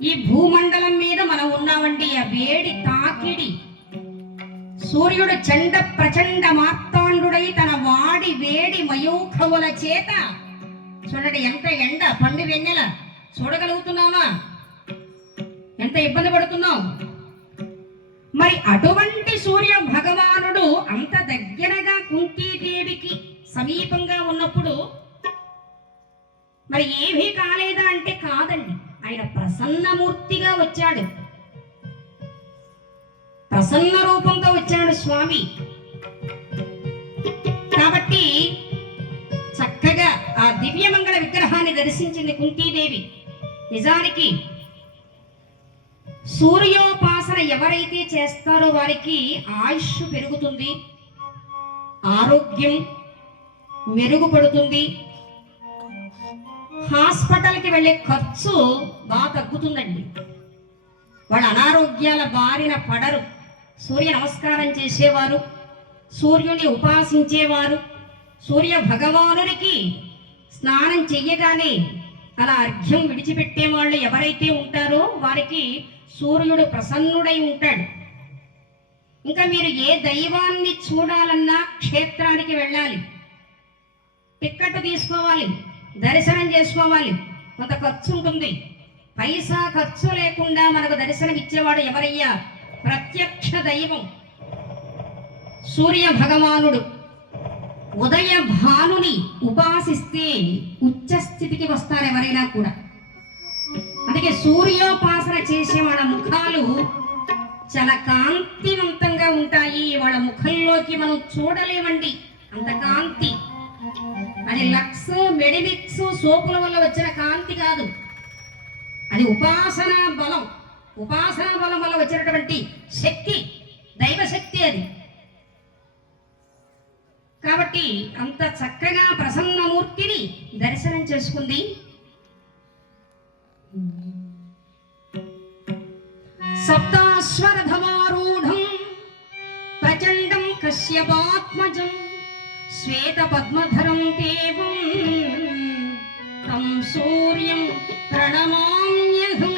ఈ భూమండలం మీద మనం ఉన్నామండి. ఆ వేడి తాకిడి, సూర్యుడు చండ ప్రచండ మార్తాండుడై తన వాడి వేడి మయూఖముల చేత, చూడండి ఎంత ఎండ, పండు వెన్నెల చూడగలుగుతున్నామా? ఎంత ఇబ్బంది పడుతున్నాం. మరి అటువంటి సూర్య భగవానుడు అంత దగ్గరగా కుంతీదేవికి సమీపంగా ఉన్నప్పుడు మరి ఏమీ కాలేదా అంటే కాదండి. ఆయన ప్రసన్నమూర్తిగా వచ్చాడు, ప్రసన్న రూపంతో వచ్చాడు స్వామి. కాబట్టి చక్కగా ఆ దివ్యమంగళ విగ్రహాన్ని దర్శించింది కుంతీదేవి. నిజానికి సూర్యోపాసన ఎవరైతే చేస్తారో వారికి ఆయుష్ పెరుగుతుంది, ఆరోగ్యం మెరుగుపడుతుంది, హాస్పిటల్కి వెళ్ళే ఖర్చు బాగా తగ్గుతుందండి. వాళ్ళు అనారోగ్యాల బారిన పడరు. సూర్య నమస్కారం చేసేవారు, సూర్యుని ఉపాసించేవారు, సూర్య భగవానునికి స్నానం చెయ్యగానే అలా అర్ఘ్యం విడిచిపెట్టే వాళ్ళు ఎవరైతే ఉంటారో వారికి సూర్యుడు ప్రసన్నుడై ఉంటాడు. ఇంకా మీరు ఏ దైవాన్ని చూడాలన్నా క్షేత్రానికి వెళ్ళాలి, టిక్కెట్ తీసుకోవాలి, దర్శనం చేసుకోవాలి, కొంత ఖర్చు ఉంటుంది. పైసా ఖర్చు లేకుండా మనకు దర్శనం ఇచ్చేవాడు ఎవరయ్యా? ప్రత్యక్ష దైవం సూర్య భగవానుడు. ఉదయ భానుని ఉపాసిస్తే ఉచ్చ స్థితికి వస్తారు ఎవరైనా కూడా. అందుకే సూర్యోపాసన చేసే వాళ్ళ ముఖాలు చాలా కాంతివంతంగా ఉంటాయి. వాళ్ళ ముఖంలోకి మనం చూడలేమండి, అంత కాంతి. అది లక్స్ మెడిమిక్స్ సోపుల వల్ల వచ్చిన కాంతి కాదు, అది ఉపాసనా బలం. ఉపాసనా బలం వల్ల వచ్చినటువంటి శక్తి, దైవశక్తి అది. కాబట్టి అంత చక్కగా ప్రసన్నమూర్తిని దర్శనం చేసుకుంది. సప్తాశ్వరథమారూఢం ప్రచండం కశ్యపాత్మజం శ్వేత పద్మధరం దేవం తం సూర్యం ప్రణమామ్యహం.